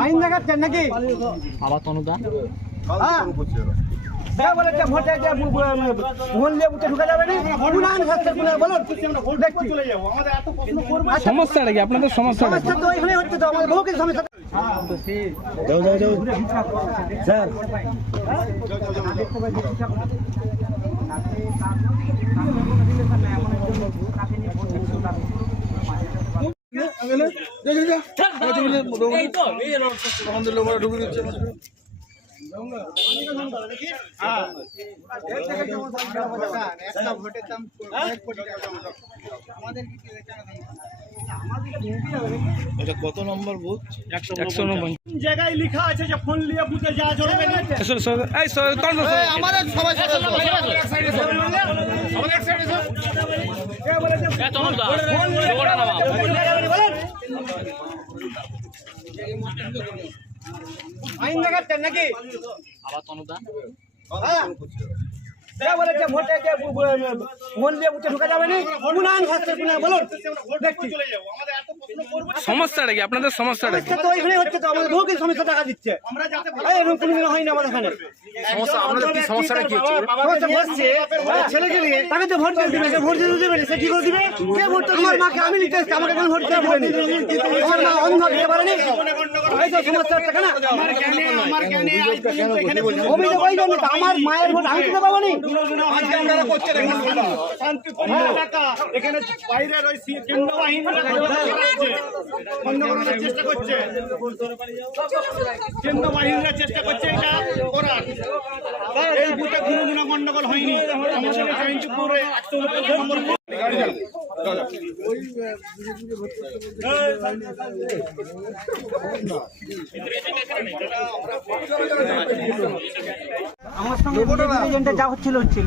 আইন দেখাচ্ছেন নাকি? আবার তনুদা হ্যাঁ। যা বলেছে ভোটে যে ভোট দিয়ে বুথে ঢুকে যাবে না কোন আইন থাকছে কোন বলুন দেখছি সমস্যাটা কি আপনাদের সমস্যাটা কি সমস্যা তো এখানে হচ্ছে তো আমাদের বহু কিছু সমস্যা যাও যাও যাও স্যার এটা কত নম্বর বুথ? একশো নব্বই। জায়গায় লেখা আছে যে ফোন নিয়ে চলবে না তন্ময়, সর। আইন দেখাচ্ছেন নাকি আবার তনুদা হ্যাঁ বলেছে ভোটে যে দিয়ে বুথে ঢুকে যাবে না কোন আইন বলুন দেখছি সমস্যাটা কি? আপনাদের সমস্যাটা কি? সমস্যা তো এখানে হচ্ছে তো আমাদের বহু সমস্যা দেখা দিচ্ছে এই এরকম কোনোদিন হয়নি আমাদের এখানে সমস্যা আপনাদের কি সমস্যাটা কি? হচ্ছে সমস্যা বসছে ছেলেকে নিয়ে তাকে তো ভোট দিবে ভোট দিয়ে দিবে সে কি করে দিবে কে ভোট দিবে আমার মাকে আমি নিতে আমাকে কেন ভোট দিয়ে দিবে না? আমার মা অন্ধ দিতে আমার মায়ের ভোট আমি দিতে এখানে। বাইরের ওই কেন্দ্র বাহিনীরা চেষ্টা করছে। কেন্দ্র বাহিনীরা চেষ্টা করছে এটা করার। এই বুথে কোনো দিনও গন্ডগোল হয়নি। আমাদের জয়ন্তপুরে একশো উনপঞ্চাশ নম্বর বুথ। আমার সঙ্গে যা হচ্ছিল হচ্ছিল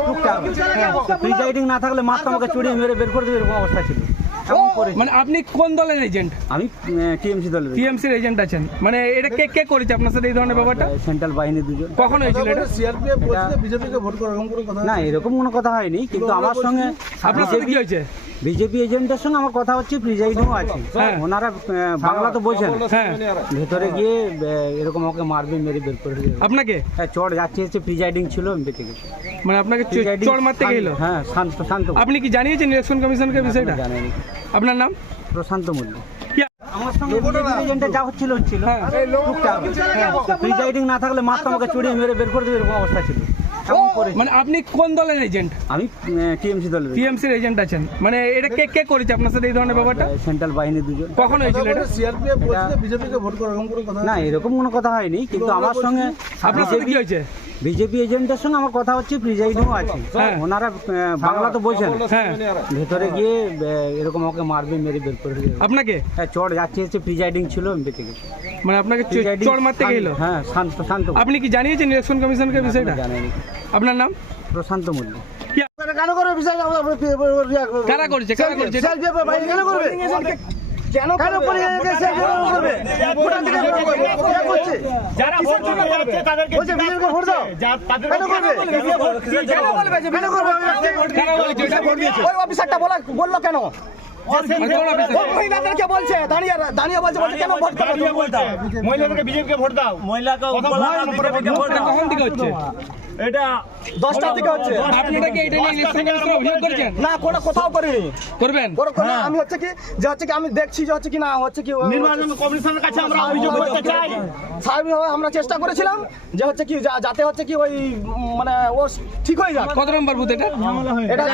টুকটাক প্রিজাইডিং না থাকলে মাত্র আমাকে চড়িয়ে মেরে বের করে দেবে এরকম অবস্থা ছিল করেছে। মানে আপনি কোন দলের এজেন্ট আমি টিএমসি দলের টিএমসির এজেন্ট আছেন। মানে এটা কে কে করেছে আপনার সাথে এই ধরনের ব্যাপারটা? সেন্ট্রাল বাহিনী দুজন। কখন হয়েছিল এটা? সিআরপিএফ বলছে বিজেপিকে ভোট করো এরকম কোনো কথা না এরকম কোনো কথা হয়নি কিন্তু আমার সঙ্গে আপনার সাথে কি হয়েছে? বিজেপি এজেন্টের সঙ্গে আমার কথা হচ্ছে প্রিজাইডিংও আছে। হ্যাঁ। ওনারা বাংলা তো বোঝেন। হ্যাঁ। ভেতরে গিয়ে এরকম আমাকে মারবে মেরে বের করে দেবে আপনাকে? হ্যাঁ চড় যাচ্ছে হচ্ছে প্রিজাইডিং ছিল আমি বেঁচে গেছি মানে আপনাকে চড় মারতে গেল? হ্যাঁ শান্ত শান্ত আপনি কি জানিয়েছেন ইলেকশন কমিশনকে বিষয়টা? জানেন আপনার নাম? প্রশান্ত মল্লিক। কি আমার সঙ্গে এজেন্টে যা হচ্ছিল হচ্ছিল। টুকটাক। প্রিজাইডিং না থাকলে মাত্র আমাকে চড়িয়ে মেরে বের করে দেবে এরকম অবস্থা ছিল। মানে আপনি কোন দলের এজেন্ট আমি টিএমসি দলের টিএমসির এজেন্ট আছেন। মানে এটা কে কে করেছে আপনার সাথে এই ধরনের ব্যাপারটা? সেন্ট্রাল বাহিনী দুজন। কখন হয়েছিল এটা? সিআরপিএফ বলছে বিজেপিকে ভোট করো এরকম কোনো কথা না এরকম কোনো কথা হয়নি কিন্তু আমার সঙ্গে আপনার সাথে কি হয়েছে? বিজেপি এজেন্টের সঙ্গে আমার কথা হচ্ছে প্রিজাইডিংও আছে। হ্যাঁ। ওনারা বাংলা তো বোঝেন। হ্যাঁ ভেতরে গিয়ে এরকম আমাকে মারবে মেরে বের করে আপনাকে? হ্যাঁ চড় যাচ্ছে হচ্ছে প্রিজাইডিং ছিল আমি বেঁচে মানে আপনাকে চড় মারতে গেল হ্যাঁ শান্ত শান্ত। আপনি কি জানিয়েছেন ইলেকশন কমিশনকে বিষয়টা? জানেন আপনার নাম? প্রশান্ত মল্লিক। কারা করেছে? কারা করেছে? কেন করবে কেন কেন যারা ভোট দিতে যাচ্ছে তাদেরকে বলছে বিজেপিকে ভোট দাও তাদের কেন করবে কেন করবে কেন করবে কারা বলেছে এটা? ওই অফিসারটা বলা বলল কেন মানে মহিলাদেরকে বলছে দাঁড়িয়ে দাঁড়িয়ে বলছে বলছে কেন ভোট করবে মহিলাদেরকে বিজেপিকে ভোট দাও এটা কখন থেকে হচ্ছে এটা দশটা থেকে হচ্ছে। আপনারা কি এটা নিয়ে ইলেকশন কমিশনে অভিযোগ করেছেন? না কোনো কোথাও করিনি। করবেন? কোনো কোনো আমি হচ্ছে কি যে হচ্ছে কি আমি দেখছি যে হচ্ছে কি না হচ্ছে কি নির্বাচন কমিশনের কাছে আমরা অভিযোগ করতে চাই। স্বাভাবিকভাবে আমরা চেষ্টা করেছিলাম যে হচ্ছে কি যাতে হচ্ছে কি ওই মানে ও ঠিক হয়ে যাক। কত নম্বর বুথ এটা? এটা